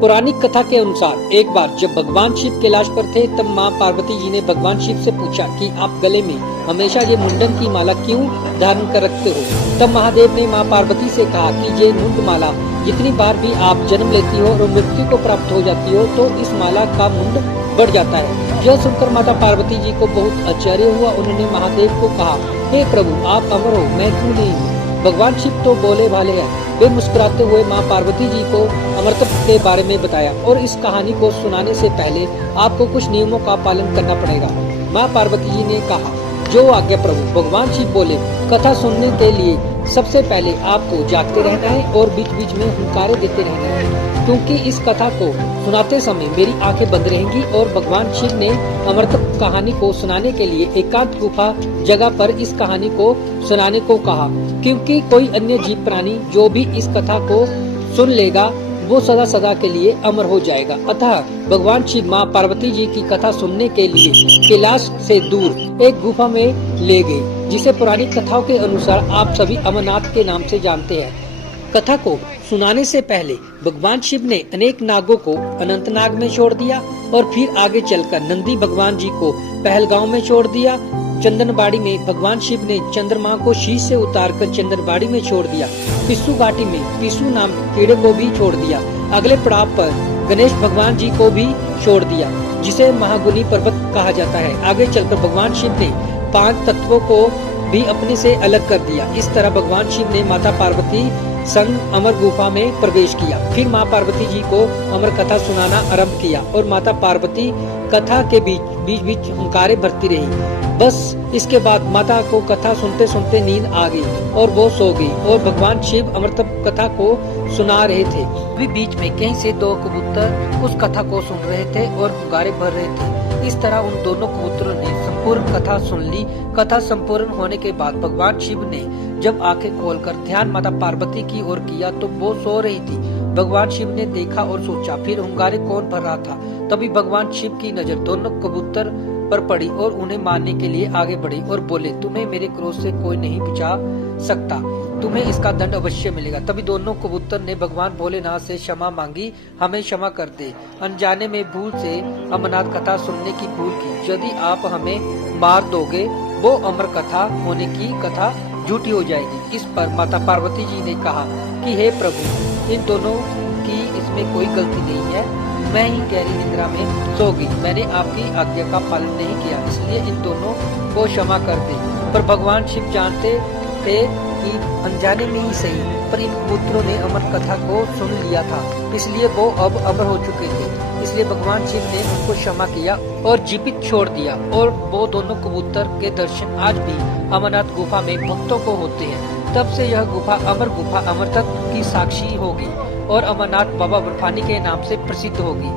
पौराणिक कथा के अनुसार एक बार जब भगवान शिव कैलाश पर थे तब माँ पार्वती जी ने भगवान शिव से पूछा कि आप गले में हमेशा ये मुंडन की माला क्यों धारण कर रखते हो। तब महादेव ने माँ पार्वती से कहा कि ये मुंड माला जितनी बार भी आप जन्म लेती हो और मृत्यु को प्राप्त हो जाती हो तो इस माला का मुंड बढ़ जाता है। यह सुनकर माता पार्वती जी को बहुत आश्चर्य हुआ। उन्होंने महादेव को कहा, हे प्रभु आप अमर हो, मैं क्यों नहीं हूँ। भगवान शिव तो बोले भाले हैं। वे मुस्कुराते हुए माँ पार्वती जी को अमरत्व के बारे में बताया और इस कहानी को सुनाने से पहले आपको कुछ नियमों का पालन करना पड़ेगा। माँ पार्वती जी ने कहा, जो आज्ञा प्रभु। भगवान शिव बोले, कथा सुनने के लिए सबसे पहले आपको जागते रहना है और बीच बीच में हुंकारे देते रहना है, क्योंकि इस कथा को सुनाते समय मेरी आंखें बंद रहेंगी। और भगवान शिव ने अमरत्व कहानी को सुनाने के लिए एकांत गुफा जगह पर इस कहानी को सुनाने को कहा, क्योंकि कोई अन्य जीव प्राणी जो भी इस कथा को सुन लेगा वो सदा सदा के लिए अमर हो जाएगा। अतः भगवान शिव माँ पार्वती जी की कथा सुनने के लिए कैलाश से दूर एक गुफा में ले गए, जिसे पौराणिक कथाओं के अनुसार आप सभी अमरनाथ के नाम से जानते हैं। कथा को सुनाने से पहले भगवान शिव ने अनेक नागों को अनंतनाग में छोड़ दिया और फिर आगे चलकर नंदी भगवान जी को पहलगांव में छोड़ दिया। चंदनबाड़ी में भगवान शिव ने चंद्रमा को शीश से उतारकर चंदनबाड़ी में छोड़ दिया। पिस्सू घाटी में पिस्सू नाम कीड़े को भी छोड़ दिया। अगले पड़ाव पर गणेश भगवान जी को भी छोड़ दिया, जिसे महागुनी पर्वत कहा जाता है। आगे चलकर भगवान शिव ने 5 तत्वों को भी अपने से अलग कर दिया। इस तरह भगवान शिव ने माता पार्वती संग अमर गुफा में प्रवेश किया। फिर माँ पार्वती जी को अमर कथा सुनाना आरंभ किया और माता पार्वती कथा के बीच बीच हुंकारे भरती रही। बस इसके बाद माता को कथा सुनते सुनते नींद आ गई और वो सो गई और भगवान शिव अमृत कथा को सुना रहे थे। अभी बीच में कहीं से 2 कबूतर उस कथा को सुन रहे थे और हुंकारे भर रहे थे। इस तरह उन दोनों कबूतरों ने संपूर्ण कथा सुन ली। कथा संपूर्ण होने के बाद भगवान शिव ने जब आंखें खोलकर ध्यान माता पार्वती की ओर किया तो वो सो रही थी। भगवान शिव ने देखा और सोचा फिर हुंगारे कौन भर रहा था। तभी भगवान शिव की नजर दोनों कबूतर पर पड़ी और उन्हें मारने के लिए आगे बढ़ी और बोले, तुम्हें मेरे क्रोध से कोई नहीं बचा सकता, तुम्हें इसका दंड अवश्य मिलेगा। तभी दोनों कबूतर ने भगवान भोलेनाथ से क्षमा मांगी, हमें क्षमा कर दे, अनजाने में भूल से अमरनाथ कथा सुनने की भूल की। यदि आप हमें मार दोगे वो अमर कथा होने की कथा झूठी हो जाएगी। इस पर माता पार्वती जी ने कहा कि हे प्रभु, इन दोनों की इसमें कोई गलती नहीं है, मैं ही गहरी निद्रा में सो गई, मैंने आपकी आज्ञा का पालन नहीं किया, इसलिए इन दोनों को क्षमा कर दे। पर भगवान शिव जानते थे कि अनजाने में ही सही, पर इन कबूतरों ने अमर कथा को सुन लिया था, इसलिए वो अब अमर हो चुके थे। इसलिए भगवान शिव ने उनको क्षमा किया और जीवित छोड़ दिया। और वो दोनों कबूतर के दर्शन आज भी अमरनाथ गुफा में भक्तों को होते हैं। तब से यह गुफा अमरतत्व की साक्षी होगी और अमरनाथ बाबा बर्फानी के नाम से प्रसिद्ध होगी।